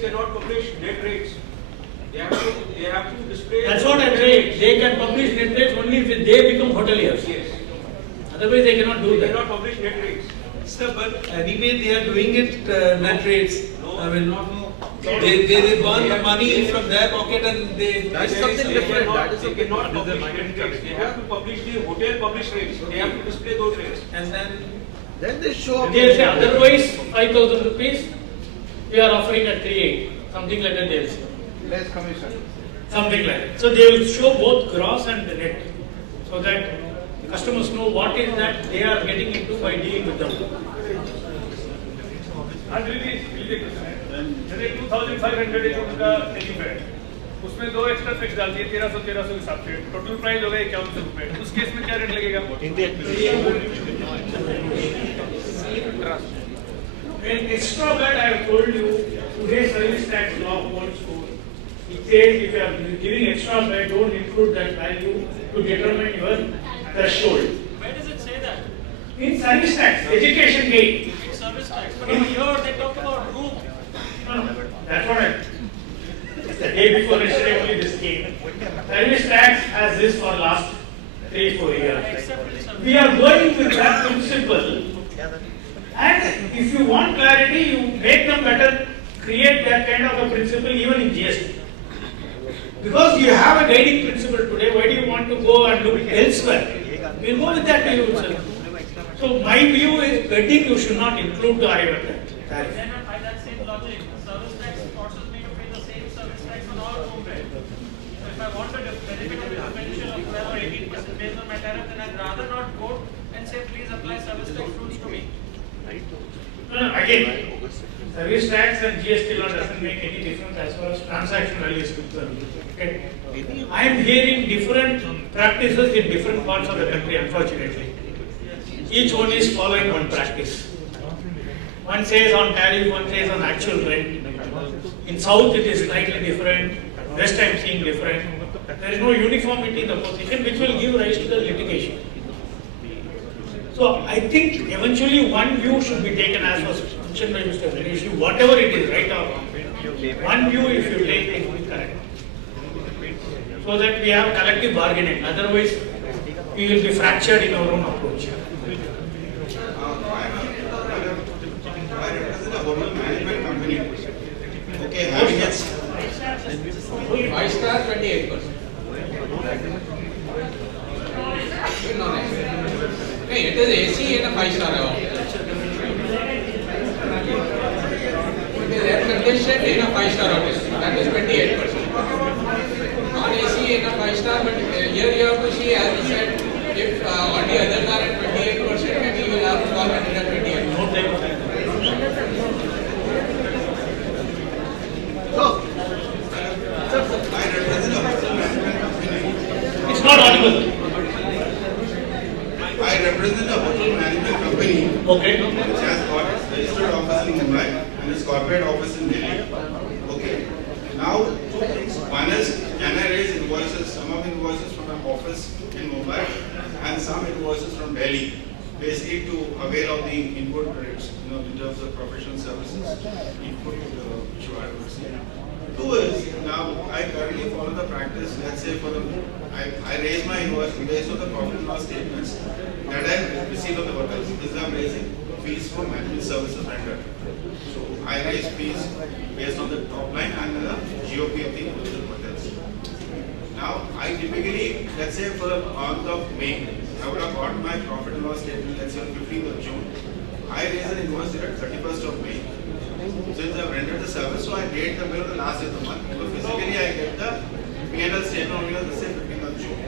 cannot publish net rates. They have to display. That's what I'm saying. They can publish net rates only if they become hoteliers. Yes. Otherwise, they cannot do They that. cannot publish net rates. Sir, but anyway they are doing it net rates. No, I mean, not no. they burn the money from their pocket and they. That's something They different. cannot, That is they something cannot different. publish net rates. They have to publish the hotel published rates. They have to display those rates. And Then they show up. They'll say otherwise 5,000 rupees we are offering at 3,800. Something like that they'll say. Less commission. Something like that. So they will show both gross and the net, so that customers know what is that they are getting into by dealing with them. आज release जैसे 2,500 एक उनका tariff है, उसमें 2 extra fix डाल दिए 1300 के हिसाब से, टोटल प्राइस हो गया 5100 रुपए। उस केस में क्या रेट लगेगा? When extra bad, I have told you, today's service tax law wants to, it says if you are giving extra bad, don't include that value to determine your threshold. Where does it say that? In service tax, education gain. Service tax. But over here they talk about room. No, that's what I, the day before yesterday only this came. Service tax has this for last 3-4 years. Except in service. We are going with that principle. And if you want clarity, you make them better, create that kind of a principle even in GST. Because you have a guiding principle today, why do you want to go and look elsewhere? We'll go with that to you itself. So my view is wedding you should not include the arrival tariff. Then by that same logic, service tax forces me to pay the same service tax on all room rent. So if I want to benefit of the differential of 12 or 18% based on my tariff, then I'd rather not go and say please apply service tax rules to me. No, again, service tax and GST law doesn't make any difference as far as transaction value is concerned. Okay? I am hearing different practices in different parts of the country, unfortunately. Each one is following one practice. One says on tariff, one says on actual rent. In South it is slightly different, West I am seeing different. There is no uniformity in the position which will give rise to the litigation. So I think eventually one view should be taken as was mentioned by Mr. Ganesh, whatever it is, right or wrong. One view if you take it will be correct. So that we have collective bargaining, otherwise we will be fractured in our own approach. I represent a hotel management company. Okay, having its 5-star 28%. No, it is AC and a 5-star hotel. It is air conditioned in a 5-star hotel. That is 28%. Non-AC in a 5-star, but here you have to see, as he said, if all the others are at 28%, maybe you will have to call it at 28%. I represent a hotel management company. It's not audible. I represent a hotel management company Okay. which has got its registered office in Mumbai and its corporate office in Delhi. Okay. Now, two things. One is, can I raise invoices, some of invoices from my office in Mumbai and some invoices from Delhi, basically to avail of the input credits, in terms of professional services, input which you are receiving. Two is, now I currently follow the practice, let's say for the, I raise my invoice based on the profit and loss statements that I receive of the hotels. This is I'm raising fees for management services rendered. So I raise fees based on the top line and the GOP of the individual hotels. Now I typically, let's say for the month of May, I would have got my profit and loss statement, let's say on 15th of June. I raise an invoice at 31st of May. Since I've rendered the service, so I date the bill on the last day of the month. So physically I get the P&L statement only on the same 15th of June.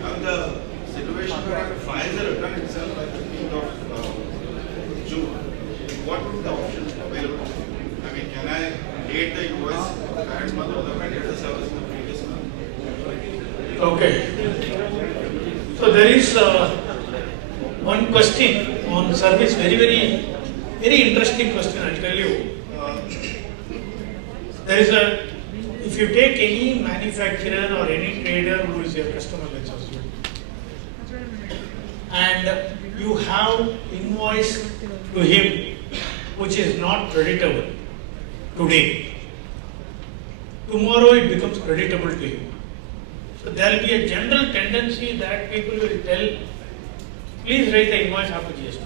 Now the situation where I have to file the return itself by 15th of June, what would be the option available to me? I mean, can I date the invoice current month or the rendered the service in the previous month? Okay. So there is one question on service, very interesting question, I'll tell you. There is if you take any manufacturer or any trader who is your customer, let's assume, and you have invoice to him which is not creditable today, tomorrow it becomes creditable to you. So there will be a general tendency that people will tell, please raise the invoice after GST.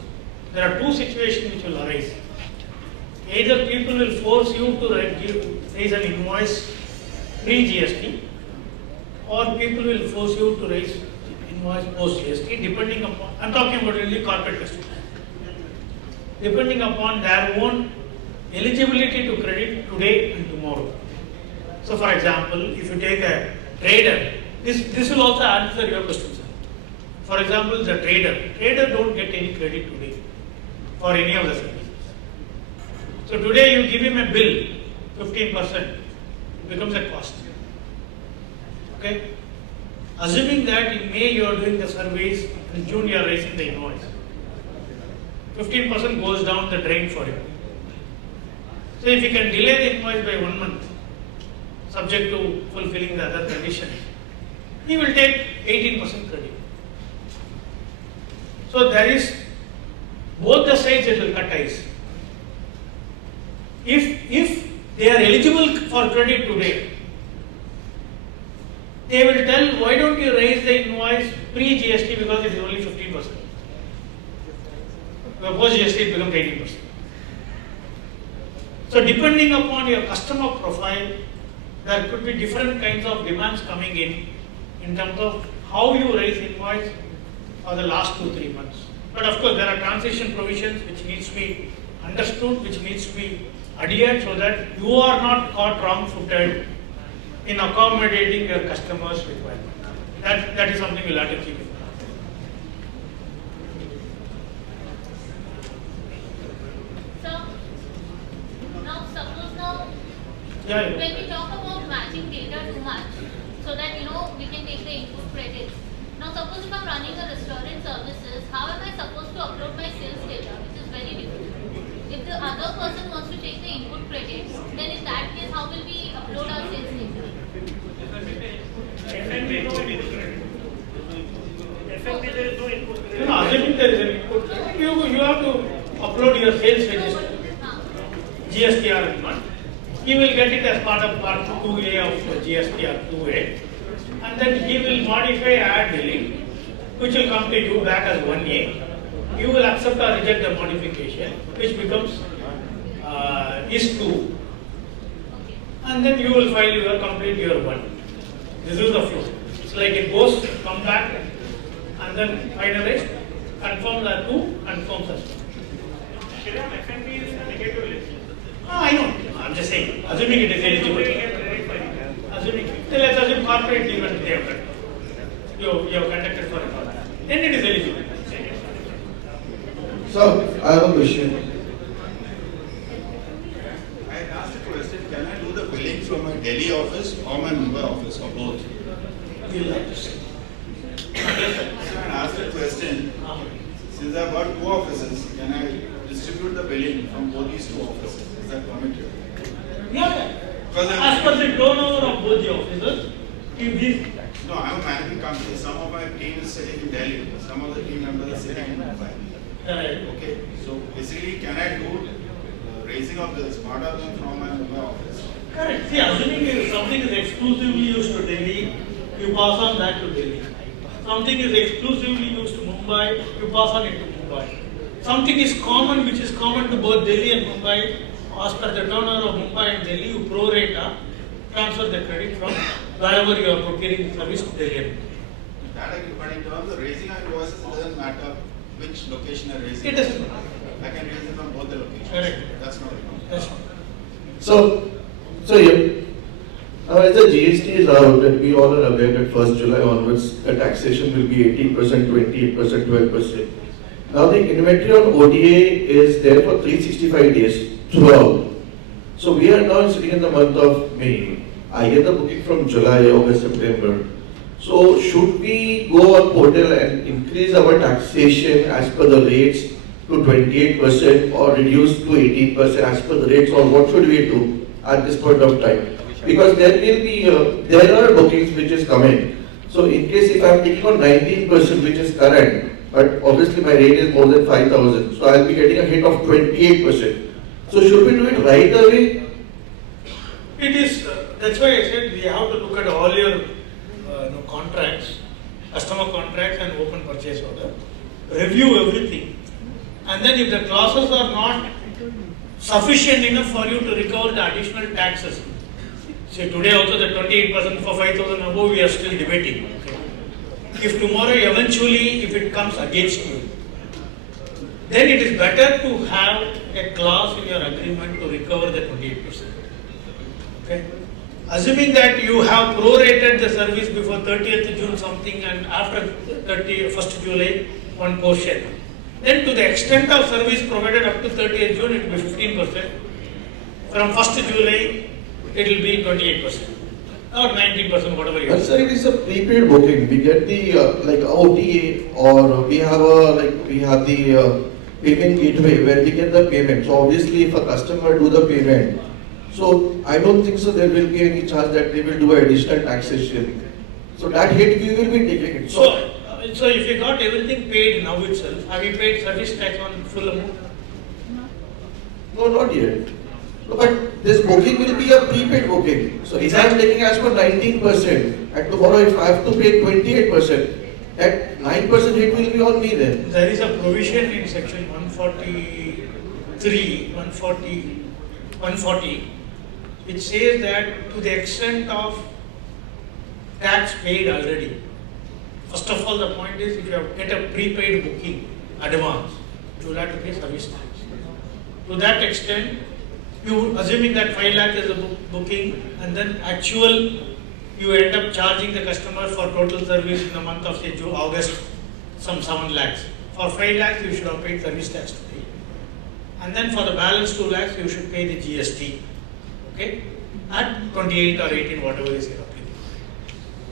There are two situations which will arise. Either people will force you to raise an invoice pre-GST, or people will force you to raise invoice post-GST, depending upon, I'm talking about really corporate customers, depending upon their own eligibility to credit today and tomorrow. So for example, if you take a trader, this will also answer your question, sir. For example, the trader don't get any credit today for any of the services. So today you give him a bill, 15%, it becomes a cost. Okay? Assuming that in May you are doing the service, in June you are raising the invoice. 15% goes down the drain for you. So if you can delay the invoice by 1 month, subject to fulfilling the other conditions, he will take 18% credit. So there is, both the sides it will cut ties. If they are eligible for credit today, they will tell, why don't you raise the invoice pre-GST because it is only 15%. Post-GST it becomes 18%. So depending upon your customer profile, there could be different kinds of demands coming in terms of how you raise invoice for the last 2-3 months. But of course, there are transition provisions which needs to be understood, which needs to be adhered so that you are not caught wrong-footed in accommodating your customers' requirement. That is something we'll have to keep in mind. So, now suppose Yeah. when we talk about matching data too much, so that we can take the input credits. Now suppose if I'm running a restaurant services, how am I supposed to upload my sales data, which is very difficult. If the other person wants to take the input credits, then in that case, how will we upload our sales data? FNB no input credit. FNB there is no input credit. Assuming there is an input credit, you have to upload your sales register, GSTR and not. He will get it as part of part 2A of GSTR 2A, and then he will modify, add, delete, which will come to you back as 1A. You will accept or reject the modification, which becomes is 2, and then you will file your complete year 1. This is the flow. It's like it goes, come back, and then finalize, confirm the 2, confirms as 1. Shriram, FNB is in a negative list. I know. I'm just saying, assuming it is eligible. Assuming, let's assume corporate event they have done. You have conducted for a call. Then it is eligible. So, I have a question. I had asked a question, can I do the billing from my Delhi office or my Mumbai office or both? We'll have to see. I had asked a question, since I've got 2 offices, can I distribute the billing from both these 2 offices? Is that permitted? Yeah. Because As per the turnover of both the officers, if these, No, I'm a managing company. Some of my team is sitting in Delhi. Some of the team members are sitting in Mumbai. Okay, so basically, can I do raising of this part of them from my Mumbai office? correct. See, assuming if something is exclusively used to Delhi, you pass on that to Delhi. Something is exclusively used to Mumbai, you pass on it to Mumbai. Something is common, which is common to both Delhi and Mumbai, as per the turnover of Mumbai and Delhi, you pro rata, transfer the credit from wherever you are procuring the service to Delhi. That I can, but in terms of raising our invoices, it doesn't matter which location I'm raising. It doesn't matter. I can raise it from both the locations. Correct. That's not a problem. Yes. So yeah. Now, as the GST is out, and we all are aware that 1st July onwards, the taxation will be 18%, 28%, 12%. Now, the inventory on ODA is there for 365 days throughout. So, we are now sitting in the month of May. I get the booking from July, August, September. So, should we go on portal and increase our taxation as per the rates to 28% or reduce to 18% as per the rates, or what should we do at this point of time? Because there will be, there are bookings which is coming. So in case if I am taking on 19% which is current, but obviously my rate is more than 5,000, so I will be getting a hit of 28%. So should we do it right away? It is, that's why I said we have to look at all your contracts, customer contracts and open purchase order, review everything. And then if the clauses are not sufficient enough for you to recover the additional taxes, say today also the 28% for 5,000 above we are still debating. Okay. If tomorrow eventually if it comes against you, then it is better to have a clause in your agreement to recover the 28%. Okay. Assuming that you have prorated the service before 30th June something and after 1st July one portion, then to the extent of service provided up to 30th June it will be 15%. From 1st July it will be 28% or 19%, whatever you But sir, it is a prepaid booking. We get the like OTA or we have the payment gateway where we get the payment. So obviously, if a customer do the payment, so I don't think so there will be any charge that they will do additional taxation. So that hit we will be taking it. So if you got everything paid now itself, have you paid service tax on full amount? No, not yet. No, but this booking will be a prepaid booking. So if I am taking as per 19%, and tomorrow if I have to pay 28%, that 9% hit will be on me then. There is a provision in section 143, 140, which says that to the extent of tax paid already. First of all, the point is if you have get a prepaid booking advance, you will have to pay service tax. To that extent, you assuming that 5 lakh is the booking and then actual you end up charging the customer for total service in the month of say August some 7 lakhs. For 5 lakhs you should have paid service tax today. And then for the balance 2 lakhs you should pay the GST. Okay? At 28 or 18, whatever is your opinion.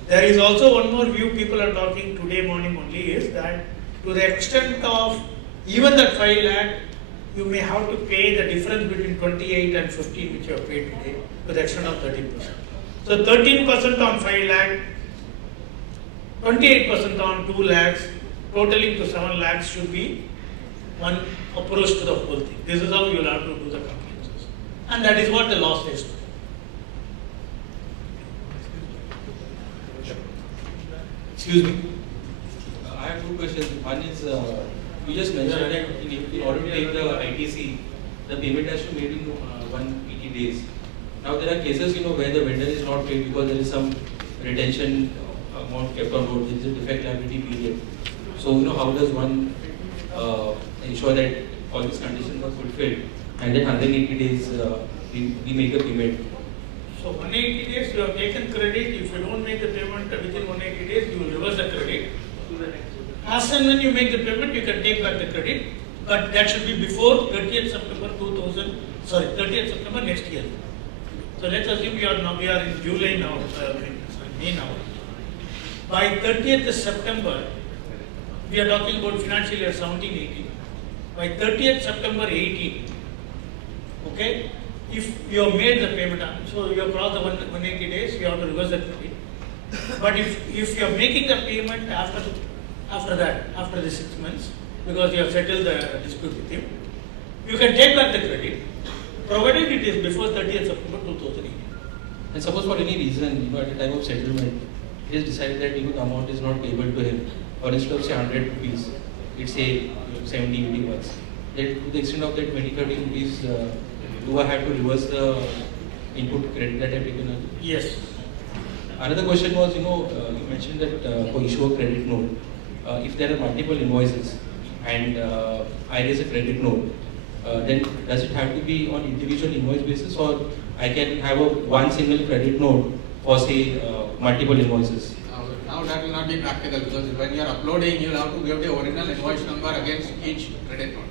There is also one more view people are talking today morning only is that to the extent of even that 5 lakh, you may have to pay the difference between 28 and 15 which you have paid today to the extent of 13%. So 13% on 5 lakh, 28% on 2 lakhs, totaling to 7 lakhs should be one approach to the whole thing. This is how you will have to do the compliances. And that is what the law says. Excuse me. I have two questions. One is, you just mentioned that in order to take the ITC, the payment has to be made in 180 days. Now there are cases, where the vendor is not paid because there is some retention amount kept on board. There is a defect liability period. So, how does one ensure that all these conditions are fulfilled and then 180 days we make the payment? So 180 days you have taken credit. If you don't make the payment within 180 days, you will reverse the credit. As and when you make the payment, you can take back the credit, but that should be before 30th September next year. So let's assume we are in July now, May now. By 30th September, we are talking about financial year 17-18. By 30th September 18, okay, if you have made the payment, so you have crossed the 180 days, you have to reverse the credit. But if you are making the payment after the 6 months, because you have settled the dispute with him, you can take back the credit, provided it is before 30th September 2018. And suppose for any reason, at the time of settlement, it is decided that the amount is not payable to him, or instead of say 100 rupees, it's say 70, 80 bucks. That to the extent of that 20, 30 rupees, do I have to reverse the input credit that I have taken earlier? Yes. Another question was, you mentioned that for issue a credit note, if there are multiple invoices and I raise a credit note, then does it have to be on individual invoice basis, or I can have one single credit note for say multiple invoices? Now that will not be practical because when you are uploading, you will have to give the original invoice number against each credit note.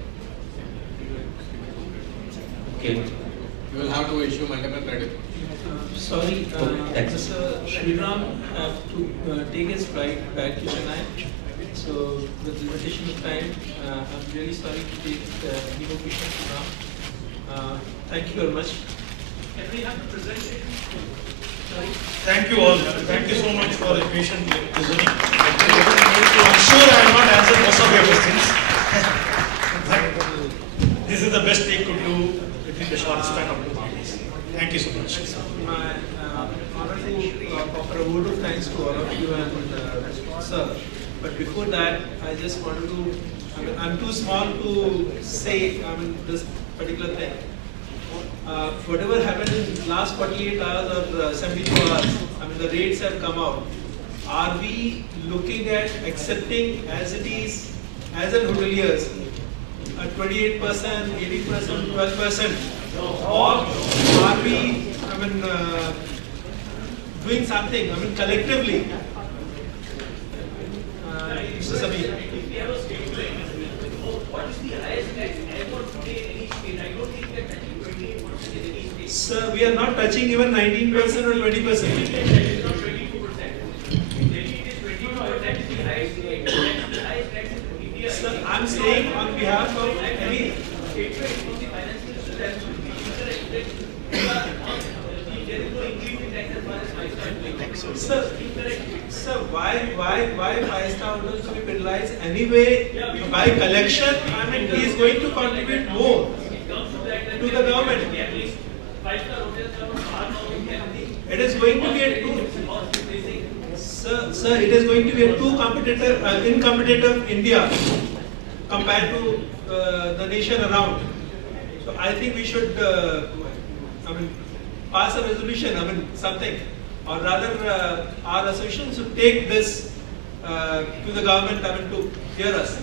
Okay. You will have to issue multiple credit notes. Sorry, Mr. Shriram have to take his flight back to Chennai. So, with limitation of time, I'm really sorry to take any more questions now. Thank you very much. Can we have the presentation? Sorry. Thank you all. Thank you so much for the patient listening. I'm sure I have not answered most of your questions. But this is the best we could do within the short span of 2 days. Thank you so much. My honor to offer a vote of thanks to all of you and sir. But before that, I just wanted to, I'm too small to say, this particular thing. Whatever happened in last 48 hours or 72 hours, the rates have come out. Are we looking at accepting as it is, as in hoteliers, 28%, 18%, 12%? Or are we, doing something, collectively? Mr. Sabir. If we have a state like what is the highest tax ever today in any state? I don't think we are touching 28% in any state. Sir, we are not touching even 19% or 20%. It is not 22%. In Delhi it is 22%, is the highest rate. The highest tax in India. Sir, I'm saying on behalf of any. Gateway from the finance minister has to be incorrect. There is no increase in tax as far as Sir, why five-star hotels to be penalized anyway by collection? He is going to contribute more to the government. It is going to be a too, sir, it is going to be a too competitive, incompetitive India compared to the nation around. So I think we should, pass a resolution, something. Or rather, our association should take this to the government, to hear us.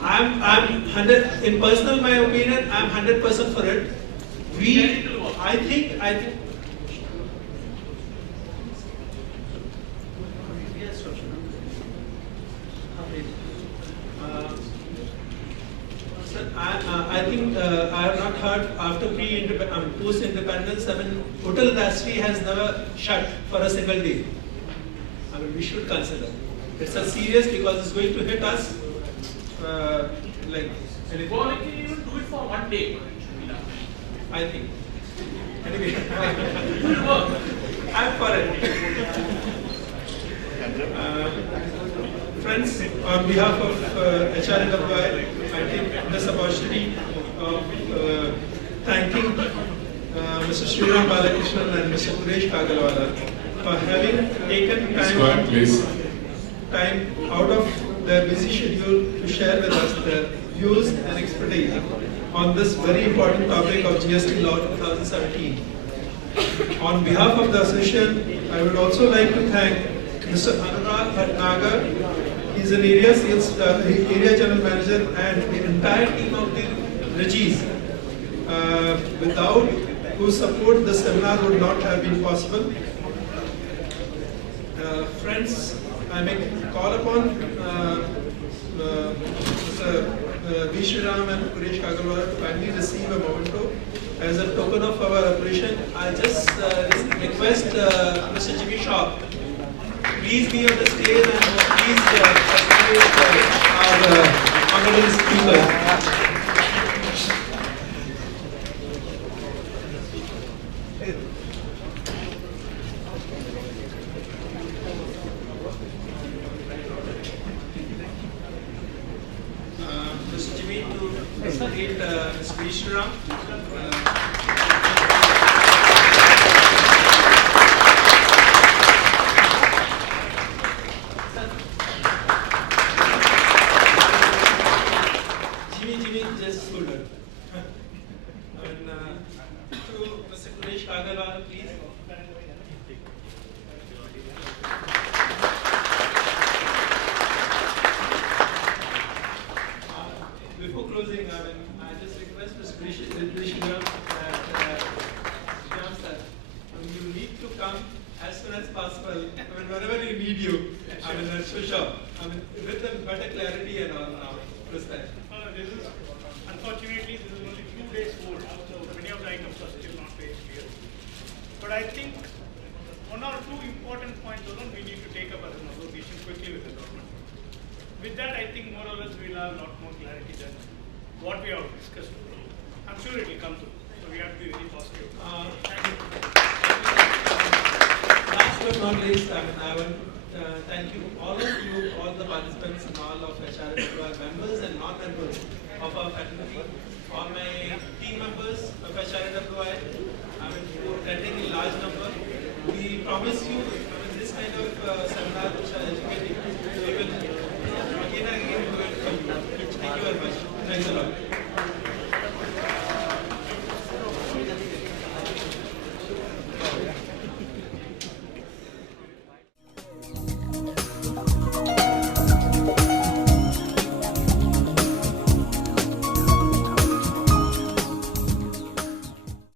I'm 100. In personal, my opinion, I'm 100% for it. I think. I think I have not heard after post-independence. Hotel industry has never shut for a single day. We should consider. It's a serious because it's going to hit us. Like. Well, we can even do it for one day. I think. Anyway, I'm for it. Friends, on behalf of HRLWI, I take this opportunity of thanking Mr. Sriram Balakrishnan and Mr. Suresh Kagalwala for having taken time out of their busy schedule to share with us their views and expertise on this very important topic of GST law 2017. On behalf of the association, I would also like to thank Mr. Anurag Bhatnagar. He is an area sales, area general manager, and the entire team of the Regis, without whose support the seminar would not have been possible. Friends, I may call upon Mr. V. Shriram and Suresh Kagalwala to kindly receive a memento as a token of our appreciation. I just request Mr. Jimmy Shaw, please be on the stage and please our honorable speaker. Mr. Jimmy to present Mr. V. Shriram. Before closing, I just request Mr. Krishna that you need to come as soon as possible. Whenever we need you, that's for sure. With a better clarity and all now. This is unfortunately, this is only 2 days old, so many of the items are still not very clear. But I think one or two important points alone we need to take up as an association quickly with the government. With that, I think more or less we'll have a lot more clarity than what we have discussed. I'm sure it will come through. So we have to be very positive. Thank you. Last but not least, I want thank you, all of you, all the participants and all of HRWI members and non-members of our faculty, all my team members of HRWI, who are attending in large number. We promise you, this kind of seminar which are educating